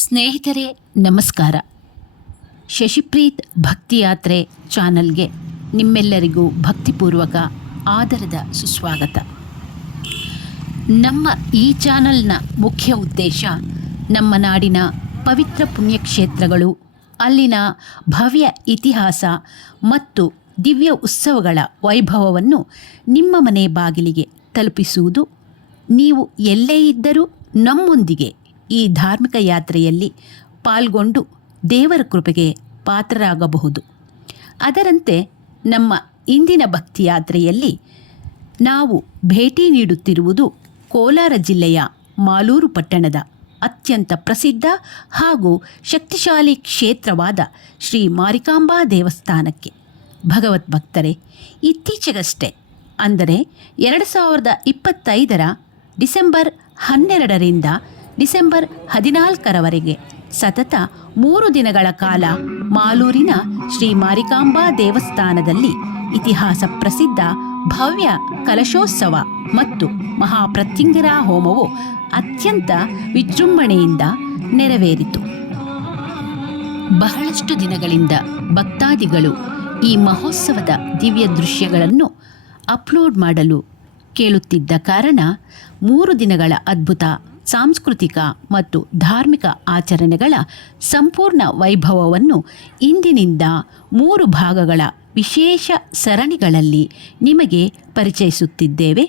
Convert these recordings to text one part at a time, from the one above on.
ಸ್ನೇಹಿತರೆ ನಮಸ್ಕಾರ. ಶಶಿಪ್ರೀತ್ ಭಕ್ತಿಯಾತ್ರೆ ಚಾನಲ್ಗೆ ನಿಮ್ಮೆಲ್ಲರಿಗೂ ಭಕ್ತಿಪೂರ್ವಕ ಆದರದ ಸುಸ್ವಾಗತ. ನಮ್ಮ ಈ ಚಾನಲ್ನ ಮುಖ್ಯ ಉದ್ದೇಶ ನಮ್ಮ ನಾಡಿನ ಪವಿತ್ರ ಪುಣ್ಯಕ್ಷೇತ್ರಗಳು, ಅಲ್ಲಿನ ಭವ್ಯ ಇತಿಹಾಸ ಮತ್ತು ದಿವ್ಯ ಉತ್ಸವಗಳ ವೈಭವವನ್ನು ನಿಮ್ಮ ಮನೆ ಬಾಗಿಲಿಗೆ ತಲುಪಿಸುವುದು. ನೀವು ಎಲ್ಲೇ ಇದ್ದರೂ ನಮ್ಮೊಂದಿಗೆ ಈ ಧಾರ್ಮಿಕ ಯಾತ್ರೆಯಲ್ಲಿ ಪಾಲ್ಗೊಂಡು ದೇವರ ಕೃಪೆಗೆ ಪಾತ್ರರಾಗಬಹುದು. ಅದರಂತೆ ನಮ್ಮ ಇಂದಿನ ಭಕ್ತಿಯಾತ್ರೆಯಲ್ಲಿ ನಾವು ಭೇಟಿ ನೀಡುತ್ತಿರುವುದು ಕೋಲಾರ ಜಿಲ್ಲೆಯ ಮಾಲೂರು ಪಟ್ಟಣದ ಅತ್ಯಂತ ಪ್ರಸಿದ್ಧ ಹಾಗೂ ಶಕ್ತಿಶಾಲಿ ಕ್ಷೇತ್ರವಾದ ಶ್ರೀ ಮಾರಿಕಾಂಬಾ ದೇವಸ್ಥಾನಕ್ಕೆ. ಭಗವದ್ಭಕ್ತರೇ, ಇತ್ತೀಚೆಗಷ್ಟೇ ಅಂದರೆ 2025 ಡಿಸೆಂಬರ್ 12ರಿಂದ ಡಿಸೆಂಬರ್ 14ರವರೆಗೆ ಸತತ 3 ದಿನಗಳ ಕಾಲ ಮಾಲೂರಿನ ಶ್ರೀ ಮಾರಿಕಾಂಬಾ ದೇವಸ್ಥಾನದಲ್ಲಿ ಇತಿಹಾಸ ಪ್ರಸಿದ್ಧ ಭವ್ಯ ಕಲಶೋತ್ಸವ ಮತ್ತು ಮಹಾಪ್ರತ್ಯಂಗಿರ ಹೋಮವು ಅತ್ಯಂತ ವಿಜೃಂಭಣೆಯಿಂದ ನೆರವೇರಿತು. ಬಹಳಷ್ಟು ದಿನಗಳಿಂದ ಭಕ್ತಾದಿಗಳು ಈ ಮಹೋತ್ಸವದ ದಿವ್ಯ ದೃಶ್ಯಗಳನ್ನು ಅಪ್ಲೋಡ್ ಮಾಡಲು ಕೇಳುತ್ತಿದ್ದ ಕಾರಣ 3 ದಿನಗಳ ಅದ್ಭುತ ಸಾಂಸ್ಕೃತಿಕ ಮತ್ತು ಧಾರ್ಮಿಕ ಆಚರಣೆಗಳ ಸಂಪೂರ್ಣ ವೈಭವವನ್ನು ಇಂದಿನಿಂದ 3 ಭಾಗಗಳ ವಿಶೇಷ ಸರಣಿಗಳಲ್ಲಿ ನಿಮಗೆ ಪರಿಚಯಿಸುತ್ತಿದ್ದೇವೆ.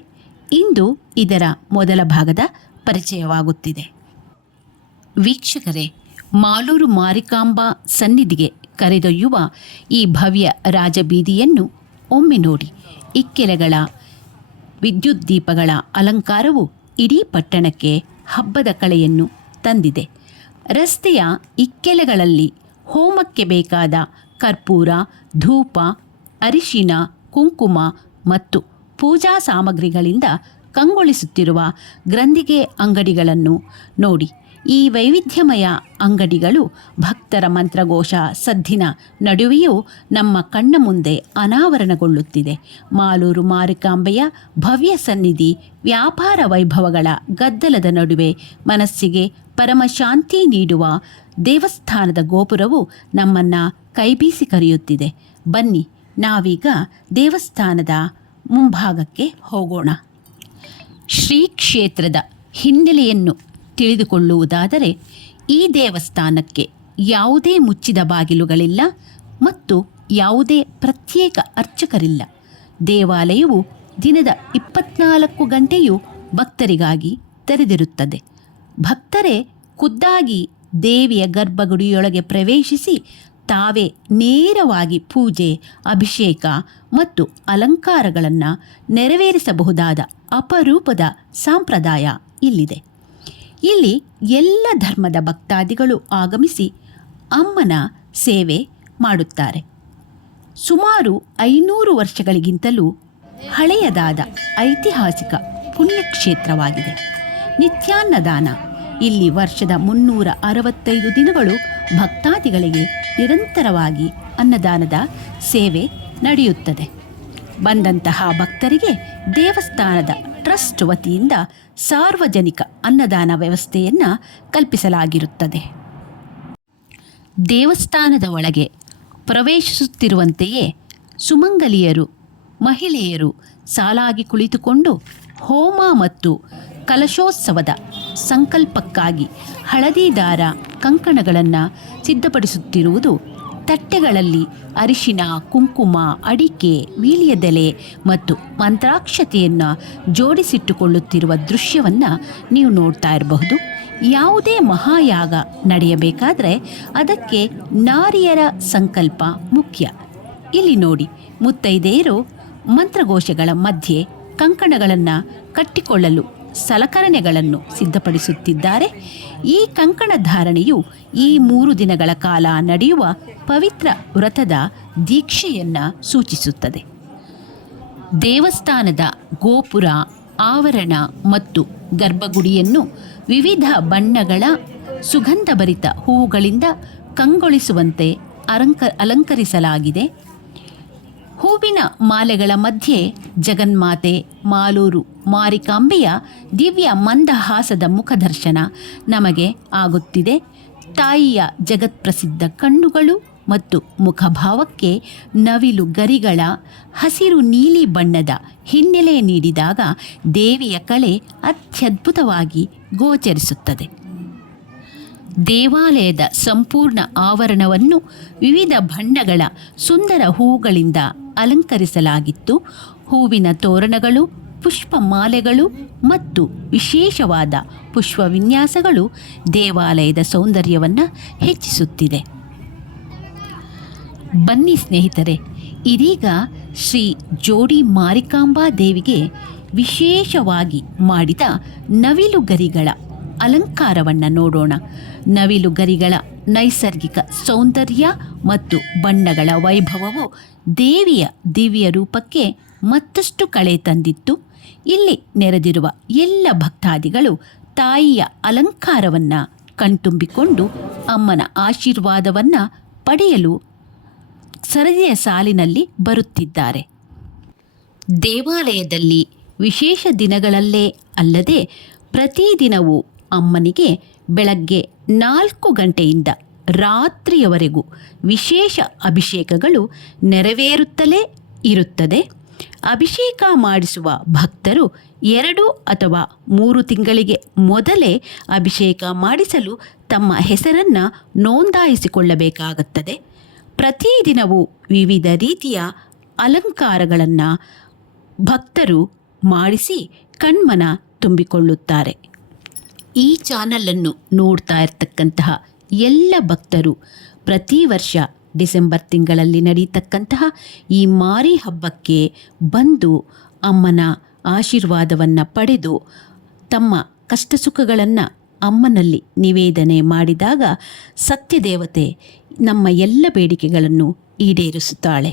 ಇಂದು ಇದರ ಮೊದಲ ಭಾಗದ ಪರಿಚಯವಾಗುತ್ತಿದೆ. ವೀಕ್ಷಕರೇ, ಮಾಲೂರು ಮಾರಿಕಾಂಬಾ ಸನ್ನಿಧಿಗೆ ಕರೆದೊಯ್ಯುವ ಈ ಭವ್ಯ ರಾಜಬೀದಿಯನ್ನು ಒಮ್ಮೆ ನೋಡಿ. ಇಕ್ಕೆಲೆಗಳ ವಿದ್ಯುತ್ ದೀಪಗಳ ಅಲಂಕಾರವು ಇಡೀ ಪಟ್ಟಣಕ್ಕೆ ಹಬ್ಬದ ಕಳೆಯನ್ನು ತಂದಿದೆ. ರಸ್ತೆಯ ಇಕ್ಕೆಲೆಗಳಲ್ಲಿ ಹೋಮಕ್ಕೆ ಬೇಕಾದ ಕರ್ಪೂರ, ಧೂಪ, ಅರಿಶಿನ, ಕುಂಕುಮ ಮತ್ತು ಪೂಜಾ ಸಾಮಗ್ರಿಗಳಿಂದ ಕಂಗೊಳಿಸುತ್ತಿರುವ ಗ್ರಂಥಿಗೆ ಅಂಗಡಿಗಳನ್ನು ನೋಡಿ. ಈ ವೈವಿಧ್ಯಮಯ ಅಂಗಡಿಗಳು ಭಕ್ತರ ಮಂತ್ರಘೋಷ ಸದ್ದಿನ ನಡುವೆಯೂ ನಮ್ಮ ಕಣ್ಣ ಮುಂದೆ ಅನಾವರಣಗೊಳ್ಳುತ್ತಿದೆ. ಮಾಲೂರು ಮಾರಿಕಾಂಬೆಯ ಭವ್ಯ ಸನ್ನಿಧಿ ವ್ಯಾಪಾರ ವೈಭವಗಳ ಗದ್ದಲದ ನಡುವೆ ಮನಸ್ಸಿಗೆ ಪರಮಶಾಂತಿ ನೀಡುವ ದೇವಸ್ಥಾನದ ಗೋಪುರವು ನಮ್ಮನ್ನು ಕೈಬೀಸಿ ಕರೆಯುತ್ತಿದೆ. ಬನ್ನಿ, ನಾವೀಗ ದೇವಸ್ಥಾನದ ಮುಂಭಾಗಕ್ಕೆ ಹೋಗೋಣ. ಶ್ರೀ ಕ್ಷೇತ್ರದ ಹಿನ್ನೆಲೆಯನ್ನು ತಿಳಿದುಕೊಳ್ಳುವುದಾದರೆ, ಈ ದೇವಸ್ಥಾನಕ್ಕೆ ಯಾವುದೇ ಮುಚ್ಚಿದ ಬಾಗಿಲುಗಳಿಲ್ಲ ಮತ್ತು ಯಾವುದೇ ಪ್ರತ್ಯೇಕ ಅರ್ಚಕರಿಲ್ಲ. ದೇವಾಲಯವು ದಿನದ 24 ಗಂಟೆಯೂ ಭಕ್ತರಿಗಾಗಿ ತೆರೆದಿರುತ್ತದೆ. ಭಕ್ತರೇ ಖುದ್ದಾಗಿ ದೇವಿಯ ಗರ್ಭಗುಡಿಯೊಳಗೆ ಪ್ರವೇಶಿಸಿ ತಾವೇ ನೇರವಾಗಿ ಪೂಜೆ, ಅಭಿಷೇಕ ಮತ್ತು ಅಲಂಕಾರಗಳನ್ನು ನೆರವೇರಿಸಬಹುದಾದ ಅಪರೂಪದ ಸಂಪ್ರದಾಯ ಇಲ್ಲಿದೆ. ಇಲ್ಲಿ ಎಲ್ಲ ಧರ್ಮದ ಭಕ್ತಾದಿಗಳು ಆಗಮಿಸಿ ಅಮ್ಮನ ಸೇವೆ ಮಾಡುತ್ತಾರೆ. ಸುಮಾರು 500 ವರ್ಷಗಳಿಗಿಂತಲೂ ಹಳೆಯದಾದ ಐತಿಹಾಸಿಕ ಪುಣ್ಯಕ್ಷೇತ್ರವಾಗಿದೆ. ನಿತ್ಯಾನ್ನದಾನ. ಇಲ್ಲಿ ವರ್ಷದ 365 ದಿನಗಳು ಭಕ್ತಾದಿಗಳಿಗೆ ನಿರಂತರವಾಗಿ ಅನ್ನದಾನದ ಸೇವೆ ನಡೆಯುತ್ತದೆ. ಬಂದಂತಹ ಭಕ್ತರಿಗೆ ದೇವಸ್ಥಾನದ ಟ್ರಸ್ಟ್ ವತಿಯಿಂದ ಸಾರ್ವಜನಿಕ ಅನ್ನದಾನ ವ್ಯವಸ್ಥೆಯನ್ನು ಕಲ್ಪಿಸಲಾಗಿರುತ್ತದೆ. ದೇವಸ್ಥಾನದ ಒಳಗೆ ಪ್ರವೇಶಿಸುತ್ತಿರುವಂತೆಯೇ ಸುಮಂಗಲಿಯರು, ಮಹಿಳೆಯರು ಸಾಲಾಗಿ ಕುಳಿತುಕೊಂಡು ಹೋಮ ಮತ್ತು ಕಲಶೋತ್ಸವದ ಸಂಕಲ್ಪಕ್ಕಾಗಿ ಹಳದಿ ದಾರ ಕಂಕಣಗಳನ್ನು ಸಿದ್ಧಪಡಿಸುತ್ತಿರುವುದು, ತಟ್ಟೆಗಳಲ್ಲಿ ಅರಿಶಿನ, ಕುಂಕುಮ, ಅಡಿಕೆ, ವೀಳ್ಯದೆಲೆ ಮತ್ತು ಮಂತ್ರಾಕ್ಷತೆಯನ್ನು ಜೋಡಿಸಿಟ್ಟುಕೊಳ್ಳುತ್ತಿರುವ ದೃಶ್ಯವನ್ನು ನೀವು ನೋಡ್ತಾ ಇರಬಹುದು. ಯಾವುದೇ ಮಹಾಯಾಗ ನಡೆಯಬೇಕಾದರೆ ಅದಕ್ಕೆ ನಾರಿಯರ ಸಂಕಲ್ಪ ಮುಖ್ಯ. ಇಲ್ಲಿ ನೋಡಿ, ಮುತ್ತೈದೆಯರು ಮಂತ್ರಘೋಷಗಳ ಮಧ್ಯೆ ಕಂಕಣಗಳನ್ನು ಕಟ್ಟಿಕೊಳ್ಳಲು ಸಲಕರಣೆಗಳನ್ನು ಸಿದ್ಧಪಡಿಸುತ್ತಿದ್ದಾರೆ. ಈ ಕಂಕಣ ಧಾರಣೆಯು ಈ 3 ದಿನಗಳ ಕಾಲ ನಡೆಯುವ ಪವಿತ್ರ ವ್ರತದ ದೀಕ್ಷೆಯನ್ನು ಸೂಚಿಸುತ್ತದೆ. ದೇವಸ್ಥಾನದ ಗೋಪುರ, ಆವರಣ ಮತ್ತು ಗರ್ಭಗುಡಿಯನ್ನು ವಿವಿಧ ಬಣ್ಣಗಳ ಸುಗಂಧಭರಿತ ಹೂವುಗಳಿಂದ ಕಂಗೊಳಿಸುವಂತೆ ಅಲಂಕರಿಸಲಾಗಿದೆ. ಹೂವಿನ ಮಾಲೆಗಳ ಮಧ್ಯೆ ಜಗನ್ಮಾತೆ ಮಾಲೂರು ಮಾರಿಕಾಂಬೆಯ ದಿವ್ಯ ಮಂದಹಾಸದ ಮುಖದರ್ಶನ ನಮಗೆ ಆಗುತ್ತಿದೆ. ತಾಯಿಯ ಜಗತ್ಪ್ರಸಿದ್ಧ ಕಣ್ಣುಗಳು ಮತ್ತು ಮುಖಭಾವಕ್ಕೆ ನವಿಲು ಗರಿಗಳ ಹಸಿರು ನೀಲಿ ಬಣ್ಣದ ಹಿನ್ನೆಲೆ ನೀಡಿದಾಗ ದೇವಿಯ ಕಳೆ ಅತ್ಯದ್ಭುತವಾಗಿ ಗೋಚರಿಸುತ್ತದೆ. ದೇವಾಲಯದ ಸಂಪೂರ್ಣ ಆವರಣವನ್ನು ವಿವಿಧ ಬಣ್ಣಗಳ ಸುಂದರ ಹೂಗಳಿಂದ ಅಲಂಕರಿಸಲಾಗಿತ್ತು. ಹೂವಿನ ತೋರಣಗಳು, ಪುಷ್ಪಮಾಲೆಗಳು ಮತ್ತು ವಿಶೇಷವಾದ ಪುಷ್ಪ ವಿನ್ಯಾಸಗಳು ದೇವಾಲಯದ ಸೌಂದರ್ಯವನ್ನು ಹೆಚ್ಚಿಸುತ್ತಿದೆ. ಬನ್ನಿ ಸ್ನೇಹಿತರೆ, ಇದೀಗ ಶ್ರೀ ಜೋಡಿ ಮಾರಿಕಾಂಬಾ ದೇವಿಗೆ ವಿಶೇಷವಾಗಿ ಮಾಡಿದ ನವಿಲುಗರಿಗಳ ಅಲಂಕಾರವನ್ನು ನೋಡೋಣ. ನವಿಲುಗರಿಗಳ ನೈಸರ್ಗಿಕ ಸೌಂದರ್ಯ ಮತ್ತು ಬಣ್ಣಗಳ ವೈಭವವು ದೇವಿಯ ದಿವ್ಯ ರೂಪಕ್ಕೆ ಮತ್ತಷ್ಟು ಕಳೆ ತಂದಿತ್ತು. ಇಲ್ಲಿ ನೆರೆದಿರುವ ಎಲ್ಲ ಭಕ್ತಾದಿಗಳು ತಾಯಿಯ ಅಲಂಕಾರವನ್ನು ಕಣ್ತುಂಬಿಕೊಂಡು ಅಮ್ಮನ ಆಶೀರ್ವಾದವನ್ನು ಪಡೆಯಲು ಸರದಿಯ ಸಾಲಿನಲ್ಲಿ ಬರುತ್ತಿದ್ದಾರೆ. ದೇವಾಲಯದಲ್ಲಿ ವಿಶೇಷ ದಿನಗಳಲ್ಲೇ ಅಲ್ಲದೆ ಪ್ರತಿದಿನವೂ ಅಮ್ಮನಿಗೆ ಬೆಳಗ್ಗೆ 4 ಗಂಟೆಯಿಂದ ರಾತ್ರಿಯವರೆಗೂ ವಿಶೇಷ ಅಭಿಷೇಕಗಳು ನೆರವೇರುತ್ತಲೇ ಇರುತ್ತದೆ. ಅಭಿಷೇಕ ಮಾಡಿಸುವ ಭಕ್ತರು 2 ಅಥವಾ 3 ತಿಂಗಳಿಗೆ ಮೊದಲೇ ಅಭಿಷೇಕ ಮಾಡಿಸಲು ತಮ್ಮ ಹೆಸರನ್ನು ನೋಂದಾಯಿಸಿಕೊಳ್ಳಬೇಕಾಗುತ್ತದೆ. ಪ್ರತಿದಿನವೂ ವಿವಿಧ ರೀತಿಯ ಅಲಂಕಾರಗಳನ್ನು ಭಕ್ತರು ಮಾಡಿಸಿ ಕಣ್ಮನ ತುಂಬಿಕೊಳ್ಳುತ್ತಾರೆ. ಈ ಚಾನಲನ್ನು ನೋಡ್ತಾ ಇರತಕ್ಕಂತಹ ಎಲ್ಲ ಭಕ್ತರು ಪ್ರತಿ ವರ್ಷ ಡಿಸೆಂಬರ್ ತಿಂಗಳಲ್ಲಿ ನಡೀತಕ್ಕಂತಹ ಈ ಮಾರಿ ಹಬ್ಬಕ್ಕೆ ಬಂದು ಅಮ್ಮನ ಆಶೀರ್ವಾದವನ್ನು ಪಡೆದು ತಮ್ಮ ಕಷ್ಟ ಸುಖಗಳನ್ನು ಅಮ್ಮನಲ್ಲಿ ನಿವೇದನೆ ಮಾಡಿದಾಗ ಸತ್ಯದೇವತೆ ನಮ್ಮ ಎಲ್ಲ ಬೇಡಿಕೆಗಳನ್ನು ಈಡೇರಿಸುತ್ತಾಳೆ.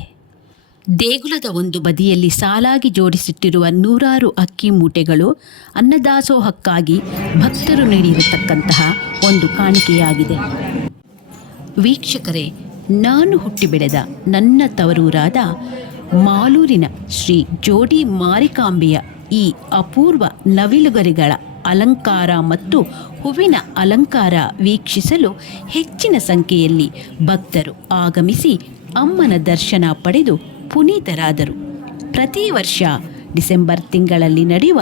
ದೇಗುಲದ ಒಂದು ಬದಿಯಲ್ಲಿ ಸಾಲಾಗಿ ಜೋಡಿಸಿಟ್ಟಿರುವ 100 ಅಕ್ಕಿ ಮೂಟೆಗಳು ಅನ್ನದಾಸೋಹಕ್ಕಾಗಿ ಭಕ್ತರು ನೀಡಿರತಕ್ಕಂತಹ ಒಂದು ಕಾಣಿಕೆಯಾಗಿದೆ. ವೀಕ್ಷಕರೇ, ನಾನು ಹುಟ್ಟಿ ಬೆಳೆದ ನನ್ನ ತವರೂರಾದ ಮಾಲೂರಿನ ಶ್ರೀ ಜೋಡಿ ಮಾರಿಕಾಂಬೆಯ ಈ ಅಪೂರ್ವ ನವಿಲುಗರಿಗಳ ಅಲಂಕಾರ ಮತ್ತು ಹೂವಿನ ಅಲಂಕಾರ ವೀಕ್ಷಿಸಲು ಹೆಚ್ಚಿನ ಸಂಖ್ಯೆಯಲ್ಲಿ ಭಕ್ತರು ಆಗಮಿಸಿ ಅಮ್ಮನ ದರ್ಶನ ಪಡೆದು ಪುನೀತರಾದರು. ಪ್ರತಿ ವರ್ಷ ಡಿಸೆಂಬರ್ ತಿಂಗಳಲ್ಲಿ ನಡೆಯುವ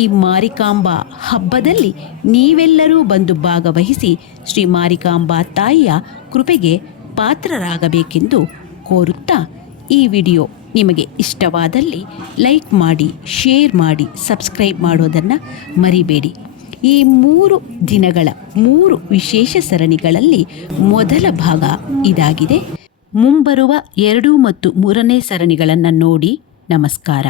ಈ ಮಾರಿಕಾಂಬಾ ಹಬ್ಬದಲ್ಲಿ ನೀವೆಲ್ಲರೂ ಬಂದು ಭಾಗವಹಿಸಿ ಶ್ರೀ ಮಾರಿಕಾಂಬಾ ತಾಯಿಯ ಕೃಪೆಗೆ ಪಾತ್ರರಾಗಬೇಕೆಂದು ಕೋರುತ್ತಾ, ಈ ವಿಡಿಯೋ ನಿಮಗೆ ಇಷ್ಟವಾದಲ್ಲಿ ಲೈಕ್ ಮಾಡಿ, ಶೇರ್ ಮಾಡಿ, ಸಬ್ಸ್ಕ್ರೈಬ್ ಮಾಡೋದನ್ನು ಮರಿಬೇಡಿ. ಈ 3 ದಿನಗಳ 3 ವಿಶೇಷ ಸರಣಿಗಳಲ್ಲಿ ಮೊದಲ ಭಾಗ ಇದಾಗಿದೆ. ಮುಂಬರುವ 2 ಮತ್ತು 3ನೇ ಸರಣಿಗಳನ್ನು ನೋಡಿ. ನಮಸ್ಕಾರ.